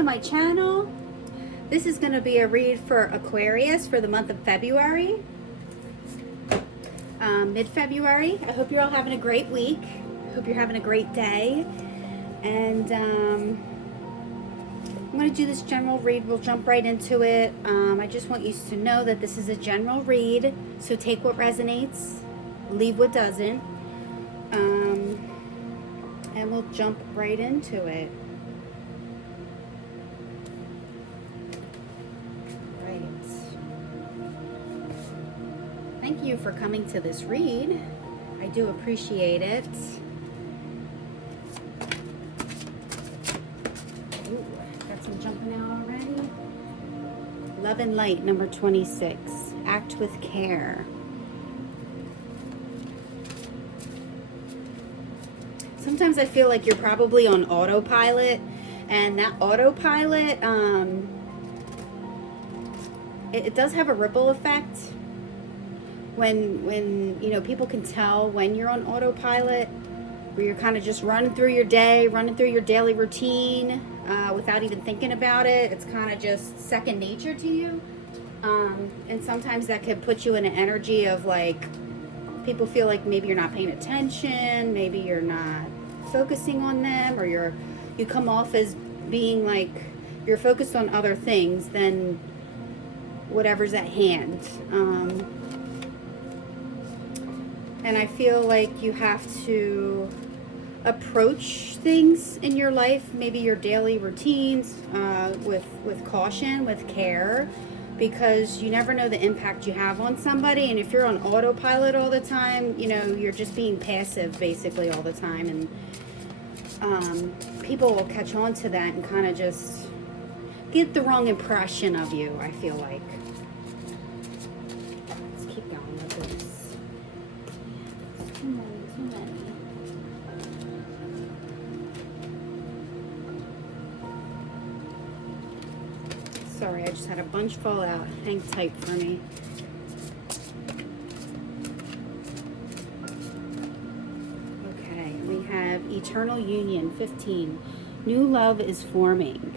to my channel. This is going to be a read for Aquarius for the month of February, mid-February. I hope you're all having a great week. Hope you're having a great day. And I'm going to do this general read. We'll jump right into it. I just want you to know that this is a general read, so take what resonates, leave what doesn't. And we'll jump right into it. Right. Thank you for coming to this read. I do appreciate it. Ooh, got some jumping out already. Love and Light, number 26. Act with care. Sometimes I feel like you're probably on autopilot, and that autopilot, it does have a ripple effect. When you know, people can tell when you're on autopilot, where you're kind of just running through your day, running through your daily routine without even thinking about it. It's kind of just second nature to you. And sometimes that can put you in an energy of like, people feel like maybe you're not paying attention, maybe you're not focusing on them, or you come off as being like you're focused on other things than whatever's at hand. And I feel like you have to approach things in your life, maybe your daily routines, with caution, with care, because you never know the impact you have on somebody. And if you're on autopilot all the time, you know, you're just being passive basically all the time. And people will catch on to that and kind of just get the wrong impression of you, I feel like. Let's keep going with this. Too many. Sorry, I just had a bunch fall out. Hang tight for me. Okay, we have Eternal Union, 15. New love is forming.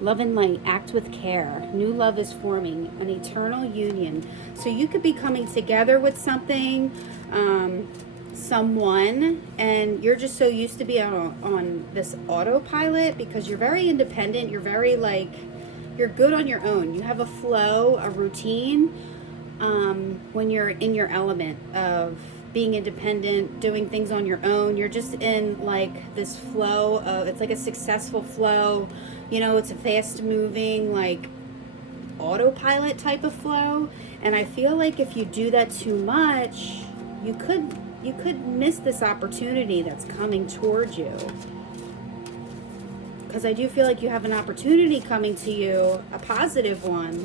Love and Light, act with care. New love is forming, an eternal union. So you could be coming together with something, someone, and you're just so used to be on this autopilot because you're very independent. You're very like, you're good on your own. You have a flow, a routine, when you're in your element of being independent, doing things on your own. You're just in like this flow of, it's like a successful flow. You know, it's a fast moving, like autopilot type of flow. And I feel like if you do that too much, you could miss this opportunity that's coming towards you. Because I do feel like you have an opportunity coming to you, a positive one.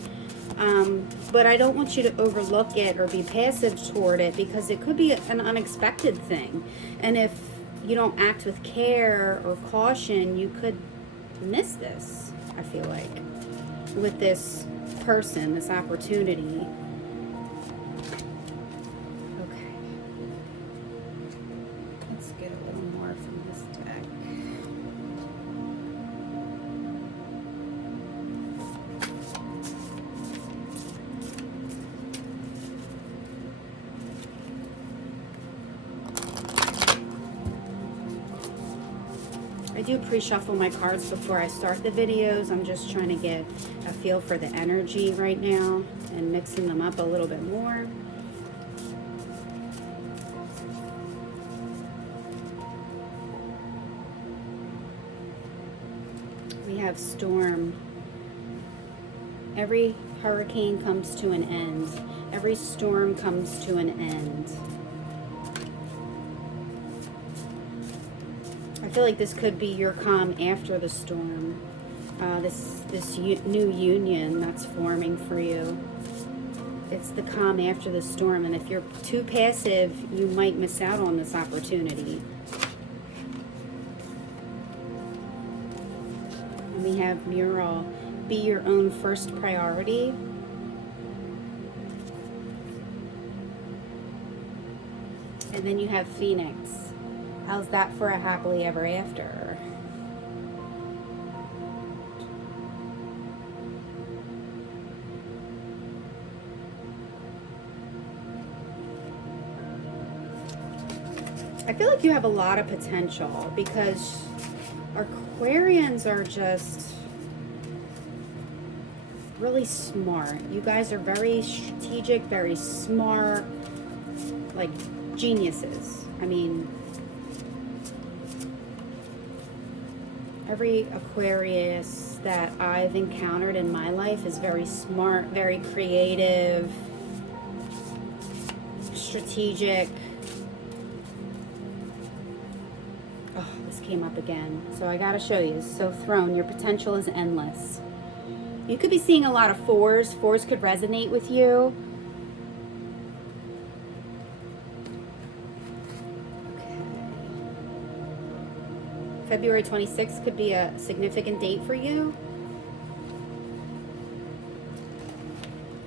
But I don't want you to overlook it or be passive toward it, because it could be an unexpected thing. And if you don't act with care or caution, you could miss this, I feel like, with this person, this opportunity. Okay. Let's get a little more from this deck. I do pre-shuffle my cards before I start the videos. I'm just trying to get a feel for the energy right now and mixing them up a little bit more. We have Storm. Every hurricane comes to an end. Every storm comes to an end. I feel like this could be your calm after the storm. This new union that's forming for you. It's the calm after the storm, and if you're too passive, you might miss out on this opportunity. And we have Mural. Be your own first priority. And then you have Phoenix. How's that for a happily ever after? I feel like you have a lot of potential because Aquarians are just really smart. You guys are very strategic, very smart, like geniuses. I mean, every Aquarius that I've encountered in my life is very smart, very creative, strategic. Oh, this came up again. So I gotta show you. So Throne, your potential is endless. You could be seeing a lot of fours. Fours could resonate with you. Okay. February 26th could be a significant date for you.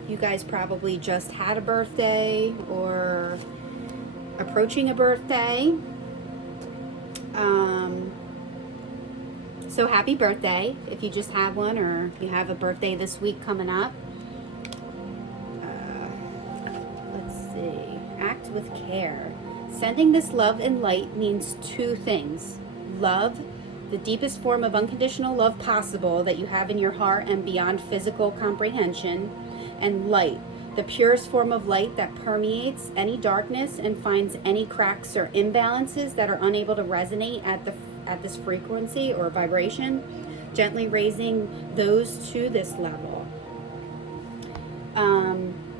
You guys probably just had a birthday or approaching a birthday. So happy birthday if you just had one, or you have a birthday this week coming up. Let's see. Act with care. Sending this love and light means two things. Love, the deepest form of unconditional love possible that you have in your heart and beyond physical comprehension. And light, the purest form of light that permeates any darkness and finds any cracks or imbalances that are unable to resonate at this frequency or vibration, gently raising those to this level.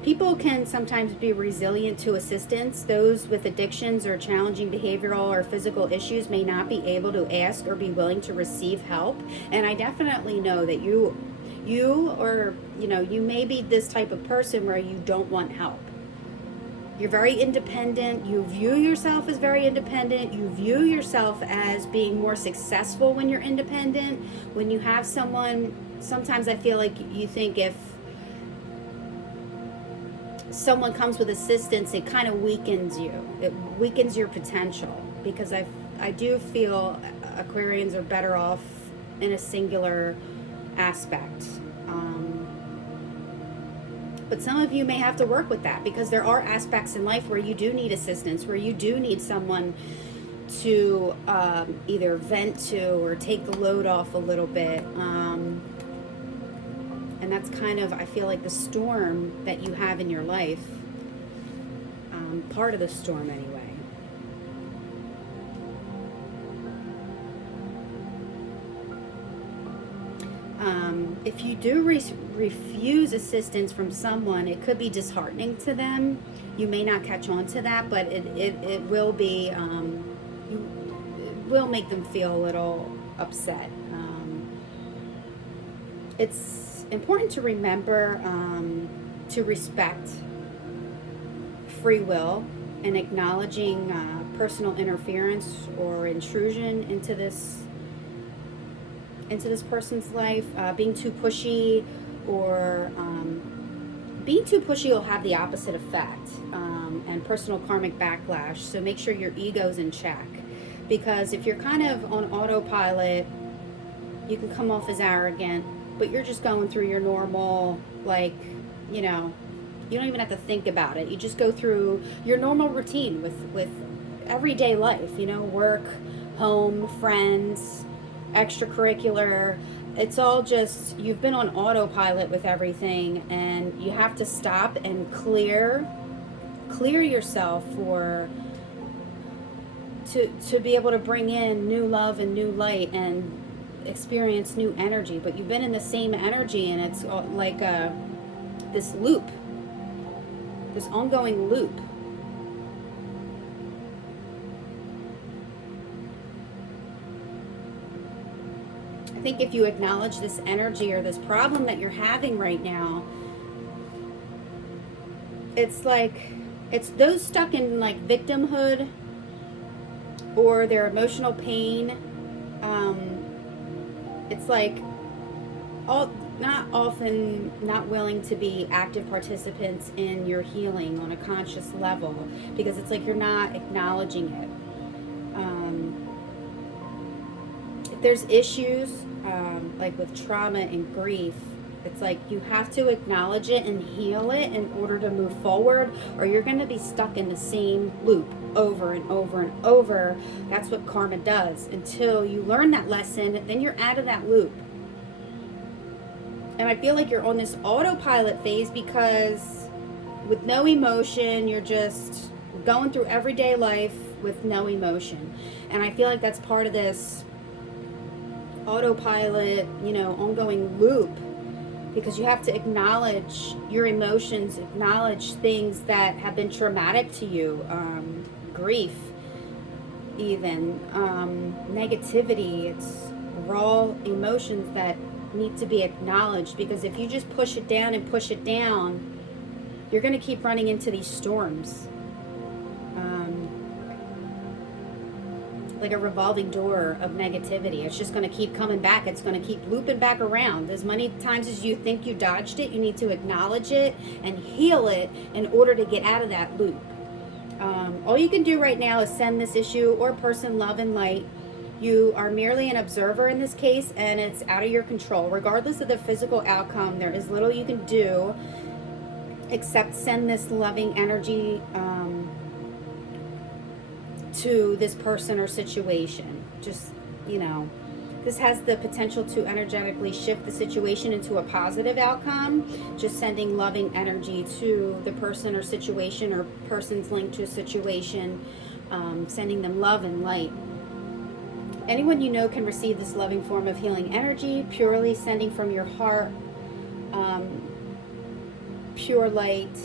People can sometimes be resilient to assistance. Those with addictions or challenging behavioral or physical issues may not be able to ask or be willing to receive help. And I definitely know that you may be this type of person where you don't want help. You're very independent. You view yourself as very independent. You view yourself as being more successful when you're independent. When you have someone, sometimes I feel like you think if someone comes with assistance, it kind of weakens you. It weakens your potential, because I do feel Aquarians are better off in a singular aspect. But some of you may have to work with that, because there are aspects in life where you do need assistance, where you do need someone to either vent to or take the load off a little bit. And that's kind of, I feel like, the storm that you have in your life. Part of the storm anyway. If you do refuse assistance from someone, it could be disheartening to them. You may not catch on to that, but it will be, it will make them feel a little upset. It's important to remember to respect free will and acknowledging personal interference or intrusion into this person's life. Being too pushy or being too pushy will have the opposite effect, and personal karmic backlash. So make sure your ego's in check, because if you're kind of on autopilot, you can come off as arrogant, but you're just going through your normal, you don't even have to think about it. You just go through your normal routine with everyday life, work, home, friends, extracurricular. It's all just, you've been on autopilot with everything, and you have to stop and clear yourself to be able to bring in new love and new light and experience new energy. But you've been in the same energy, and it's like this loop, this ongoing loop. I think if you acknowledge this energy or this problem that you're having right now, it's those stuck in victimhood or their emotional pain. It's not willing to be active participants in your healing on a conscious level, because it's like you're not acknowledging it. If there's issues like with trauma and grief, It's like you have to acknowledge it and heal it in order to move forward, or you're going to be stuck in the same loop over and over and over. That's what karma does. Until you learn that lesson, then you're out of that loop. And I feel like you're on this autopilot phase because with no emotion, you're just going through everyday life with no emotion. And I feel like that's part of this autopilot, ongoing loop, because you have to acknowledge your emotions, acknowledge things that have been traumatic to you, grief, even negativity. It's raw emotions that need to be acknowledged, because if you just push it down and push it down, you're going to keep running into these storms. Like a revolving door of negativity. It's just going to keep coming back. It's going to keep looping back around. As many times as you think you dodged it, you need to acknowledge it and heal it in order to get out of that loop. All you can do right now is send this issue or person love and light. You are merely an observer in this case, and it's out of your control. Regardless of the physical outcome, there is little you can do except send this loving energy to this person or situation. Just, this has the potential to energetically shift the situation into a positive outcome. Just sending loving energy to the person or situation, or persons linked to a situation, sending them love and light. Anyone you know can receive this loving form of healing energy, purely sending from your heart, pure light.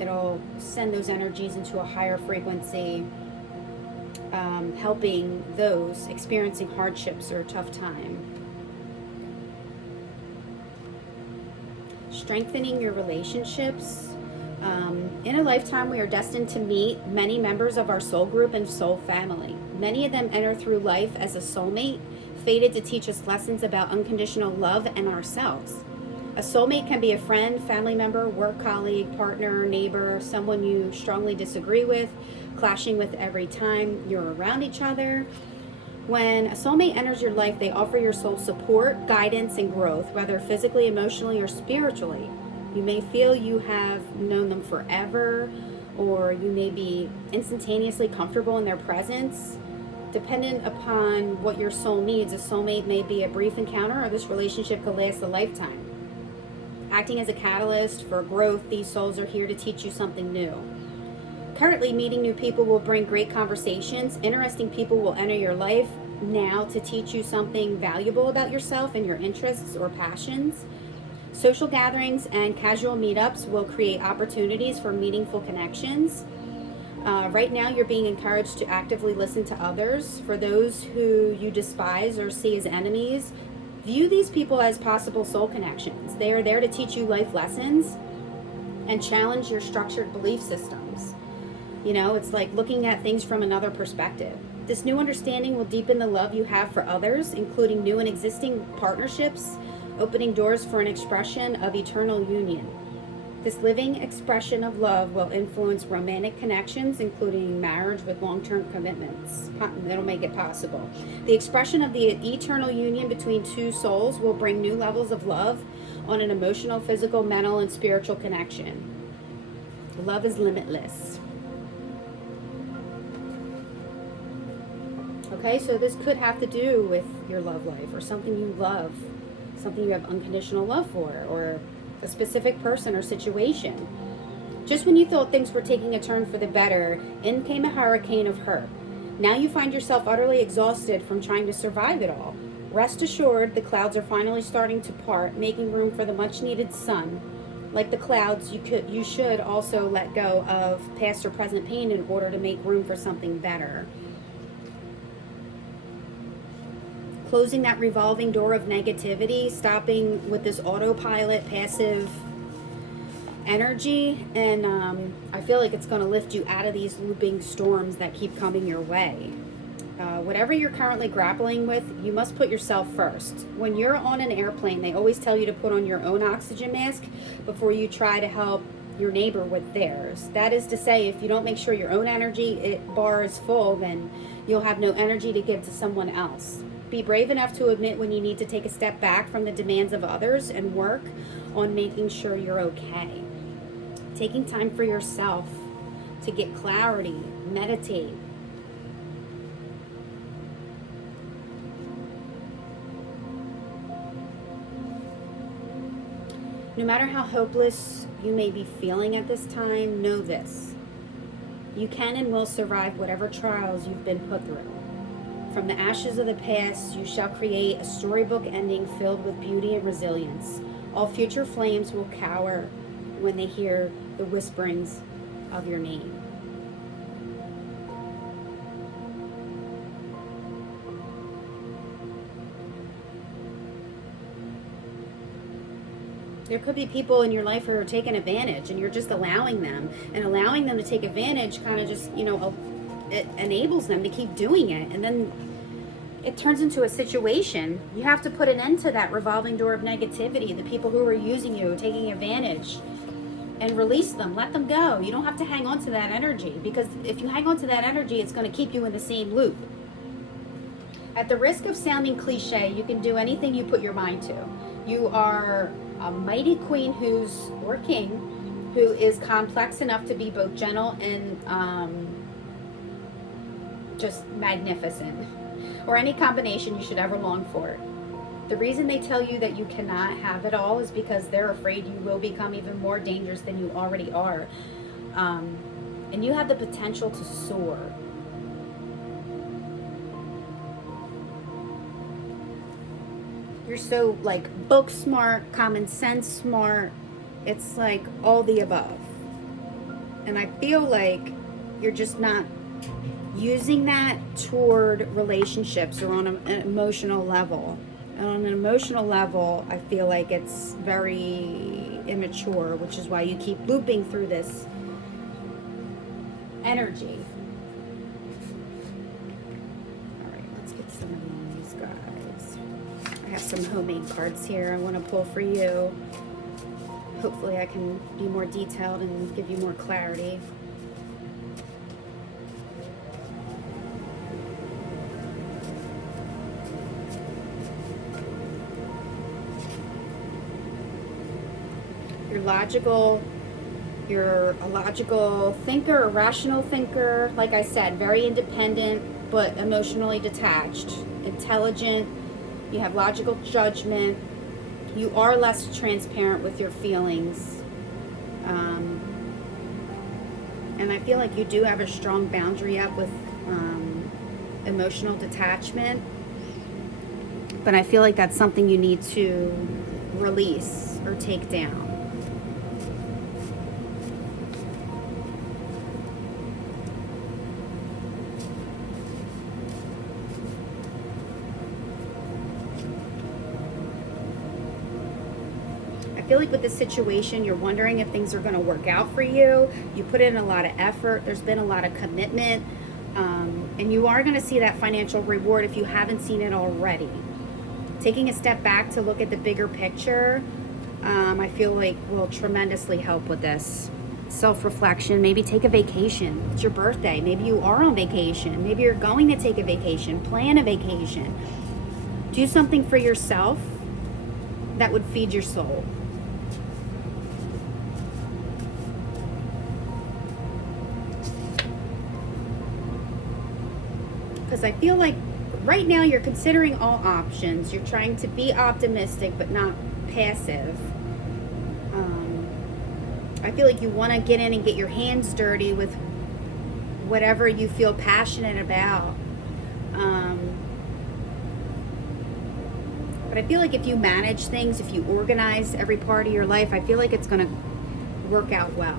It'll send those energies into a higher frequency, helping those experiencing hardships or a tough time. Strengthening your relationships. In a lifetime, we are destined to meet many members of our soul group and soul family. Many of them enter through life as a soulmate, fated to teach us lessons about unconditional love and ourselves. A soulmate can be a friend, family member, work colleague, partner, neighbor, someone you strongly disagree with, clashing with every time you're around each other. When a soulmate enters your life, they offer your soul support, guidance, and growth, whether physically, emotionally, or spiritually. You may feel you have known them forever, or you may be instantaneously comfortable in their presence. Dependent upon what your soul needs, a soulmate may be a brief encounter, or this relationship could last a lifetime. Acting as a catalyst for growth, these souls are here to teach you something new. Currently, meeting new people will bring great conversations. Interesting people will enter your life now to teach you something valuable about yourself and your interests or passions. Social gatherings and casual meetups will create opportunities for meaningful connections. Right now, you're being encouraged to actively listen to others. For those who you despise or see as enemies, view these people as possible soul connections. They are there to teach you life lessons and challenge your structured belief systems. It's like looking at things from another perspective. This new understanding will deepen the love you have for others, including new and existing partnerships, opening doors for an expression of eternal union. This living expression of love will influence romantic connections, including marriage with long-term commitments. That'll make it possible. The expression of the eternal union between two souls will bring new levels of love on an emotional, physical, mental, and spiritual connection. Love is limitless. Okay, so this could have to do with your love life, or something you love, something you have unconditional love for, or a specific person or situation. Just when you thought things were taking a turn for the better, in came a hurricane of hurt. Now you find yourself utterly exhausted from trying to survive it all. Rest assured, the clouds are finally starting to part, making room for the much-needed sun. Like the clouds, you should also let go of past or present pain in order to make room for something better. Closing that revolving door of negativity, stopping with this autopilot, passive energy, and I feel like it's going to lift you out of these looping storms that keep coming your way. Whatever you're currently grappling with, you must put yourself first. When you're on an airplane, they always tell you to put on your own oxygen mask before you try to help your neighbor with theirs. That is to say, if you don't make sure your own energy bar is full, then you'll have no energy to give to someone else. Be brave enough to admit when you need to take a step back from the demands of others and work on making sure you're okay. Taking time for yourself to get clarity, meditate. No matter how hopeless you may be feeling at this time, know this. You can and will survive whatever trials you've been put through. From the ashes of the past, you shall create a storybook ending filled with beauty and resilience. All future flames will cower when they hear the whisperings of your name. There could be people in your life who are taking advantage, and you're just allowing them. And allowing them to take advantage kind of just, it enables them to keep doing it. And then it turns into a situation. You have to put an end to that revolving door of negativity, the people who are using you, taking advantage, and release them. Let them go. You don't have to hang on to that energy, because if you hang on to that energy, it's going to keep you in the same loop. At the risk of sounding cliche, you can do anything you put your mind to. You are a mighty queen or king who is complex enough to be both gentle and just magnificent, or any combination you should ever long for. The reason they tell you that you cannot have it all is because they're afraid you will become even more dangerous than you already are. And you have the potential to soar. You're so book smart, common sense smart. It's like all the above. And I feel like you're just not using that toward relationships or on an emotional level. And on an emotional level, I feel like it's very immature, which is why you keep looping through this energy. All right, let's get some of these guys. I have some homemade cards here I want to pull for you. Hopefully I can be more detailed and give you more clarity. You're a logical thinker, a rational thinker. Like I said, very independent, but emotionally detached, intelligent. You have logical judgment. You are less transparent with your feelings. And I feel like you do have a strong boundary up with emotional detachment. But I feel like that's something you need to release or take down. I feel like with this situation, you're wondering if things are going to work out for you. You put in a lot of effort. There's been a lot of commitment. And you are going to see that financial reward if you haven't seen it already. Taking a step back to look at the bigger picture, I feel like will tremendously help with this. Self-reflection, maybe take a vacation. It's your birthday. Maybe you are on vacation. Maybe you're going to take a vacation. Plan a vacation. Do something for yourself that would feed your soul. Because I feel like right now you're considering all options. You're trying to be optimistic but not passive. I feel like you want to get in and get your hands dirty with whatever you feel passionate about. But I feel like if you manage things, if you organize every part of your life, I feel like it's going to work out well.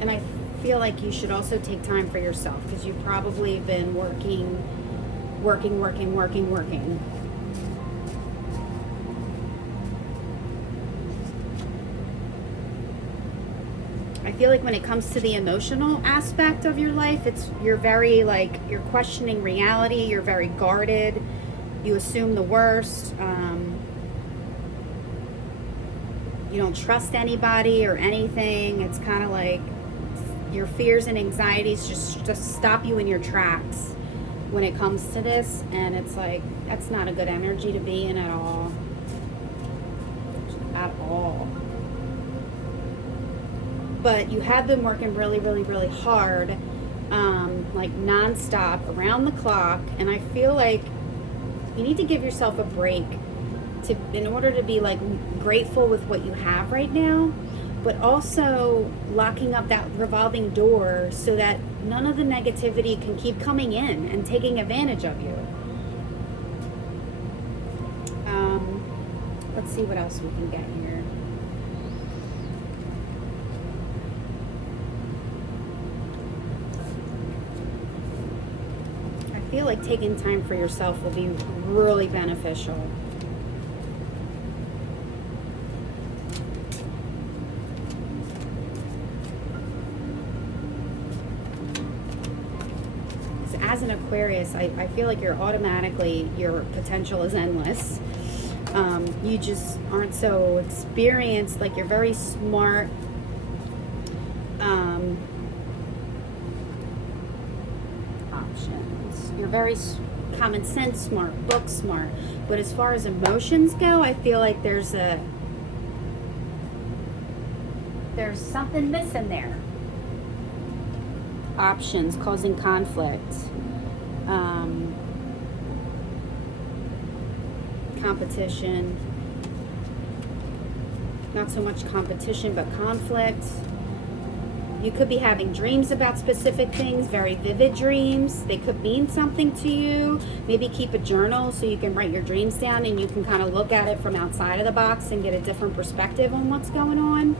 And I feel like you should also take time for yourself, because you've probably been working. I feel like when it comes to the emotional aspect of your life, you're very you're questioning reality. You're very guarded. You assume the worst. You don't trust anybody or anything. It's kind of like your fears and anxieties just stop you in your tracks. when it comes to this, and it's like, that's not a good energy to be in at all. At all. But you have been working really, really, really hard, like nonstop, around the clock, and I feel like you need to give yourself a break in order to be like grateful with what you have right now, but also locking up that revolving door so that none of the negativity can keep coming in and taking advantage of you. Let's see what else we can get here. I feel like taking time for yourself will be really beneficial. As an Aquarius, I feel like your potential is endless. You just aren't so experienced. Like, you're very smart. Options. You're very common sense smart, book smart. But as far as emotions go, I feel like there's something missing there. Options causing conflict. Competition. Not so much competition, but conflict. You could be having dreams about specific things, very vivid dreams. They could mean something to you. Maybe keep a journal so you can write your dreams down and you can kind of look at it from outside of the box and get a different perspective on what's going on.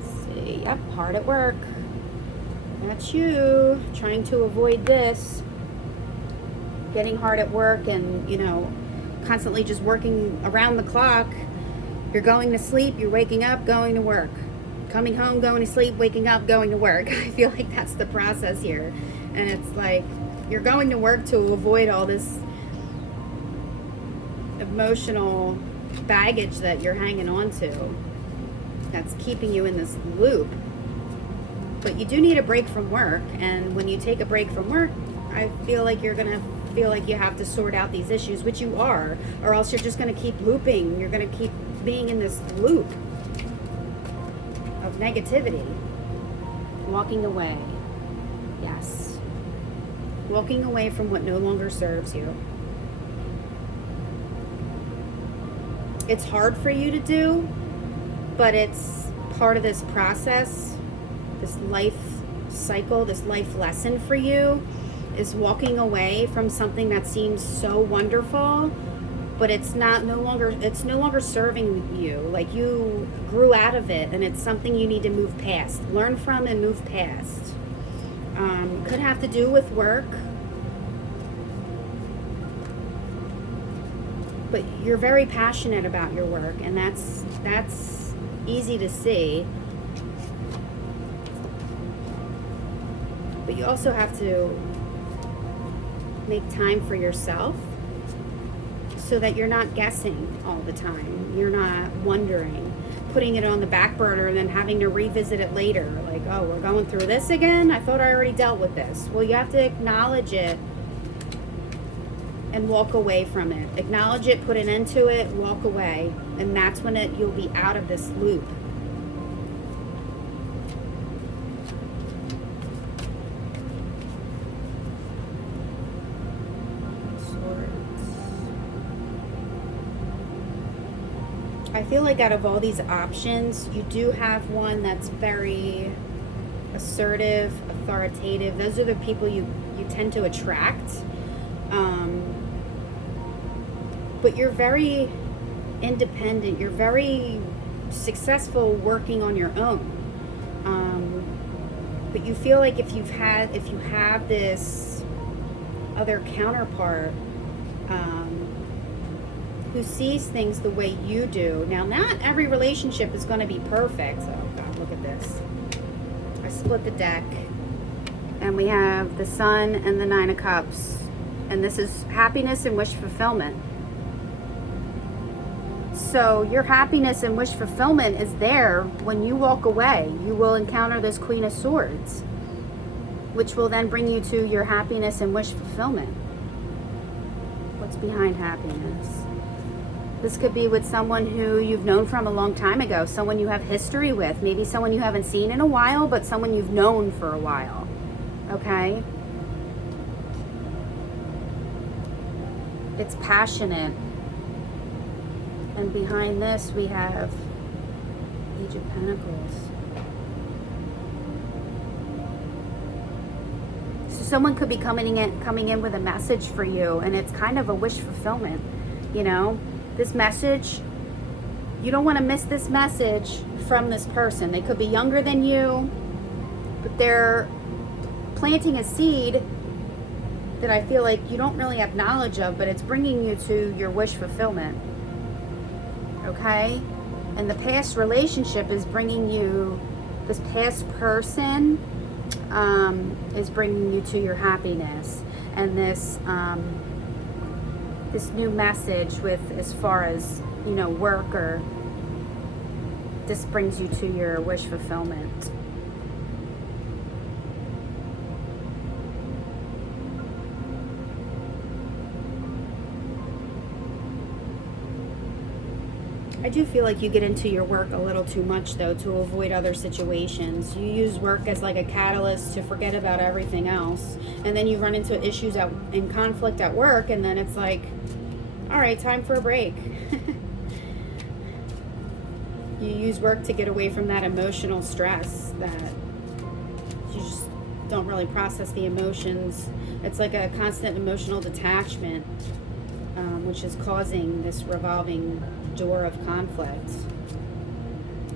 Let's see. Yep, hard at work. That's you trying to avoid this. Getting hard at work and, constantly just working around the clock. You're going to sleep, you're waking up, going to work. Coming home, going to sleep, waking up, going to work. I feel like that's the process here. And it's like, you're going to work to avoid all this emotional baggage that you're hanging on to. That's keeping you in this loop. But you do need a break from work. And when you take a break from work, I feel like you're going to feel like you have to sort out these issues, which you are, or else you're just going to keep looping. You're going to keep being in this loop of negativity. Walking away. Yes. Walking away from what no longer serves you. It's hard for you to do, but it's part of this process, this life cycle, this life lesson for you. Is walking away from something that seems so wonderful, but it's no longer serving you. Like, you grew out of it, and it's something you need to move past, learn from, and move past. Could have to do with work, but you're very passionate about your work, and that's easy to see. But you also have to make time for yourself so that you're not guessing all the time. You're not wondering, putting it on the back burner and then having to revisit it later. Like, oh, we're going through this again? I thought I already dealt with this. Well, you have to acknowledge it and walk away from it. Acknowledge it, put an end to it, walk away. And that's when you'll be out of this loop. I feel like out of all these options, you do have one that's very assertive, authoritative. Those are the people you tend to attract. But you're very independent. You're very successful working on your own. But you feel like if you have this other counterpart, who sees things the way you do. Now, not every relationship is going to be perfect. Oh God, look at this. I split the deck, and we have the Sun and the Nine of Cups, and this is happiness and wish fulfillment. So your happiness and wish fulfillment is there when you walk away. You will encounter this Queen of Swords. which will then bring you to your happiness and wish fulfillment. What's behind happiness? This could be with someone who you've known from a long time ago, someone you have history with, maybe someone you haven't seen in a while, but someone you've known for a while, okay? It's passionate. And behind this we have Age of Pentacles. So someone could be coming in with a message for you, and it's kind of a wish fulfillment, you know? This message, you don't want to miss this message from this person. They could be younger than you, but they're planting a seed that I feel like you don't really have knowledge of, but it's bringing you to your wish fulfillment, okay? And the past relationship is bringing you, this past person is bringing you to your happiness. And this this new message with, as far as, you know, work, or this brings you to your wish fulfillment. I do feel like you get into your work a little too much, though, to avoid other situations. You use work as like a catalyst to forget about everything else. And then you run into issues in conflict at work, and then it's like, all right, time for a break. You use work to get away from that emotional stress that you just don't really process the emotions. It's like a constant emotional detachment, which is causing this revolving door of conflict.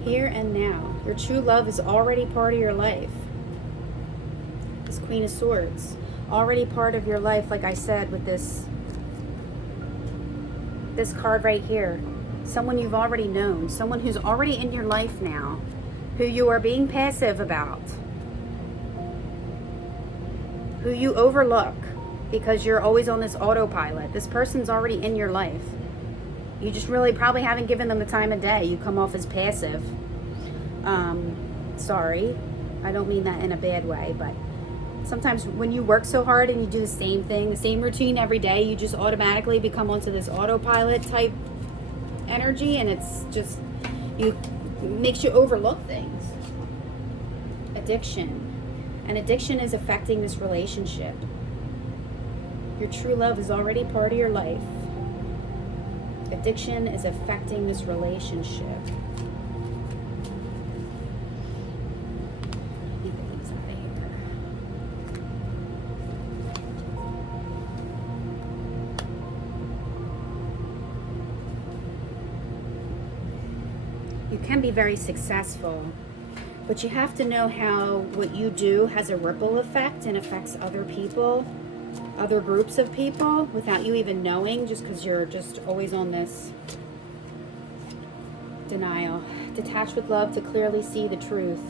Here and now, your true love is already part of your life. This Queen of Swords, already part of your life, like I said, with this card right here. Someone you've already known, someone who's already in your life now, who you are being passive about, who you overlook because you're always on this autopilot. This person's already in your life. You just really probably haven't given them the time of day. You come off as passive. Sorry, I don't mean that in a bad way, but sometimes when you work so hard and you do the same thing, the same routine every day, you just automatically become onto this autopilot type energy, and it's just, it makes you overlook things. Addiction. And addiction is affecting this relationship. Your true love is already part of your life. Addiction is affecting this relationship. Let me get these out of here. You can be very successful, but you have to know how what you do has a ripple effect and affects other people, other groups of people, without you even knowing, just because you're just always on this denial. Detach with love to clearly see the truth.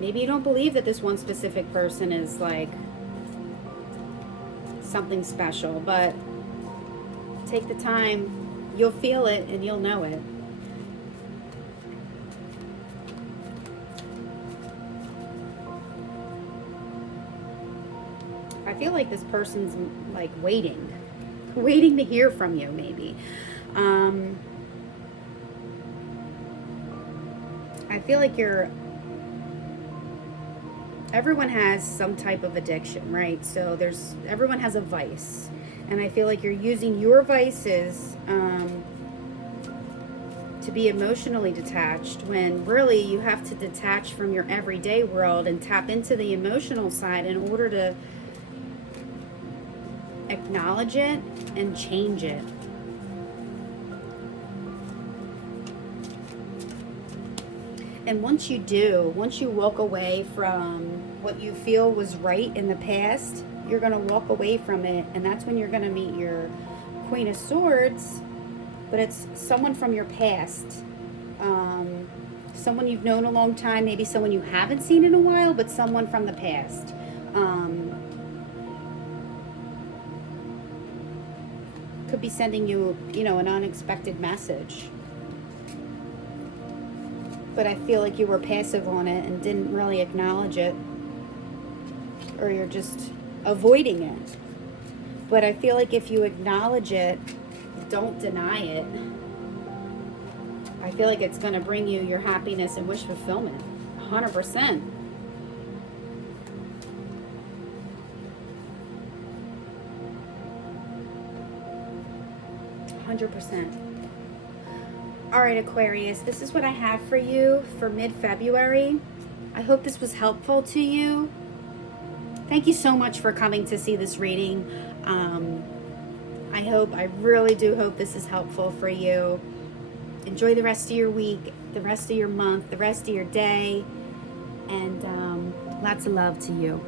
Maybe you don't believe that this one specific person is like something special, but take the time, you'll feel it and you'll know it. I feel like this person's like waiting to hear from you, maybe. I feel like everyone has some type of addiction, right? So everyone has a vice. And I feel like you're using your vices to be emotionally detached, when really you have to detach from your everyday world and tap into the emotional side in order to acknowledge it and change it. And once you walk away from what you feel was right in the past, you're going to walk away from it, and that's when you're going to meet your Queen of Swords, but it's someone from your past. Someone you've known a long time, maybe someone you haven't seen in a while, but someone from the past. Could be sending you, an unexpected message. but I feel like you were passive on it and didn't really acknowledge it, or you're just avoiding it. But I feel like if you acknowledge it, don't deny it, I feel like it's going to bring you your happiness and wish fulfillment. 100%. All right, Aquarius, this is what I have for you for mid-February. I hope this was helpful to you. Thank you so much for coming to see this reading. I really do hope this is helpful for you. Enjoy the rest of your week, the rest of your month, the rest of your day, and lots of love to you.